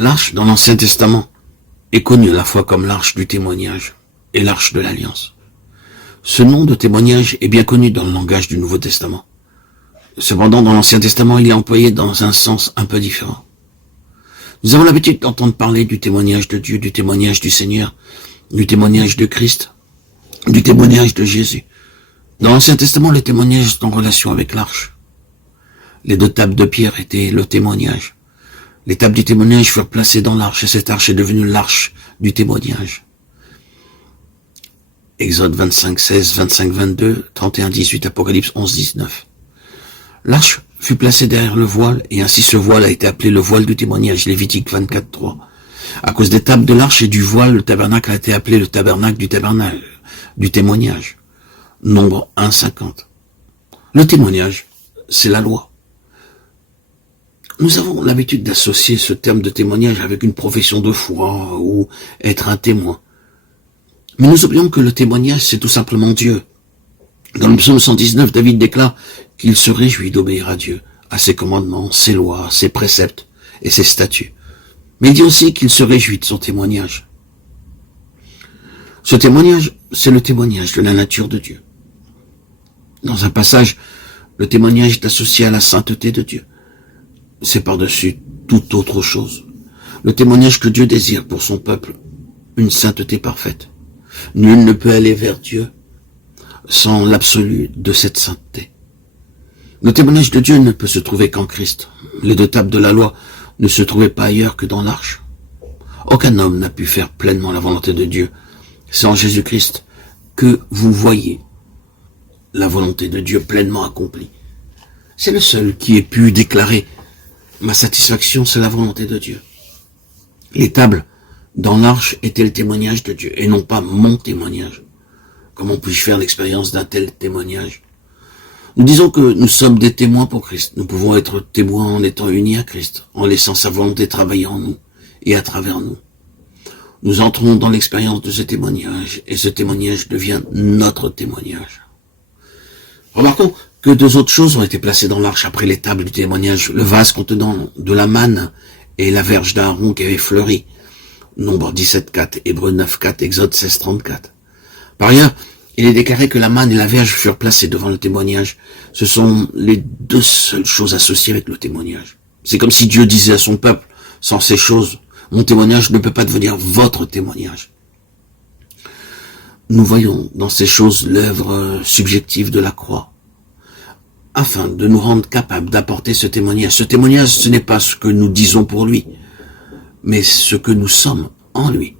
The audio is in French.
L'arche dans l'Ancien Testament est connue à la fois comme l'arche du témoignage et l'arche de l'Alliance. Ce nom de témoignage est bien connu dans le langage du Nouveau Testament. Cependant, dans l'Ancien Testament, il est employé dans un sens un peu différent. Nous avons l'habitude d'entendre parler du témoignage de Dieu, du témoignage du Seigneur, du témoignage de Christ, du témoignage de Jésus. Dans l'Ancien Testament, le témoignage est en relation avec l'arche. Les 2 tables de pierre étaient le témoignage. Les tables du témoignage furent placées dans l'arche, et cette arche est devenue l'arche du témoignage. Exode 25, 16, 25, 22, 31, 18, Apocalypse 11, 19. L'arche fut placée derrière le voile, et ainsi ce voile a été appelé le voile du témoignage, Lévitique 24, 3. À cause des tables de l'arche et du voile, le tabernacle a été appelé le tabernacle du témoignage. Nombre 1, 50. Le témoignage, c'est la loi. Nous avons l'habitude d'associer ce terme de témoignage avec une profession de foi ou être un témoin. Mais nous oublions que le témoignage, c'est tout simplement Dieu. Dans le psaume 119, David déclare qu'il se réjouit d'obéir à Dieu, à ses commandements, ses lois, ses préceptes et ses statuts. Mais il dit aussi qu'il se réjouit de son témoignage. Ce témoignage, c'est le témoignage de la nature de Dieu. Dans un passage, le témoignage est associé à la sainteté de Dieu. C'est par-dessus toute autre chose. Le témoignage que Dieu désire pour son peuple, une sainteté parfaite. Nul ne peut aller vers Dieu sans l'absolu de cette sainteté. Le témoignage de Dieu ne peut se trouver qu'en Christ. Les 2 tables de la loi ne se trouvaient pas ailleurs que dans l'arche. Aucun homme n'a pu faire pleinement la volonté de Dieu. C'est en Jésus-Christ que vous voyez la volonté de Dieu pleinement accomplie. C'est le seul qui ait pu déclarer « Ma satisfaction, c'est la volonté de Dieu ». Les tables dans l'arche étaient le témoignage de Dieu, et non pas mon témoignage. Comment puis-je faire l'expérience d'un tel témoignage? Nous disons que nous sommes des témoins pour Christ. Nous pouvons être témoins en étant unis à Christ, en laissant sa volonté travailler en nous et à travers nous. Nous entrons dans l'expérience de ce témoignage, et ce témoignage devient notre témoignage. Remarquons que 2 autres choses ont été placées dans l'arche après les tables du témoignage, le vase contenant de la manne et la verge d'Aaron qui avait fleuri. Nombre 17, 4, Hébreux 9, 4, Exode 16, 34. Par ailleurs, il est déclaré que la manne et la verge furent placées devant le témoignage. Ce sont les 2 seules choses associées avec le témoignage. C'est comme si Dieu disait à son peuple, sans ces choses, mon témoignage ne peut pas devenir votre témoignage. Nous voyons dans ces choses l'œuvre subjective de la croix, afin de nous rendre capables d'apporter ce témoignage. Ce témoignage, ce n'est pas ce que nous disons pour lui, mais ce que nous sommes en lui.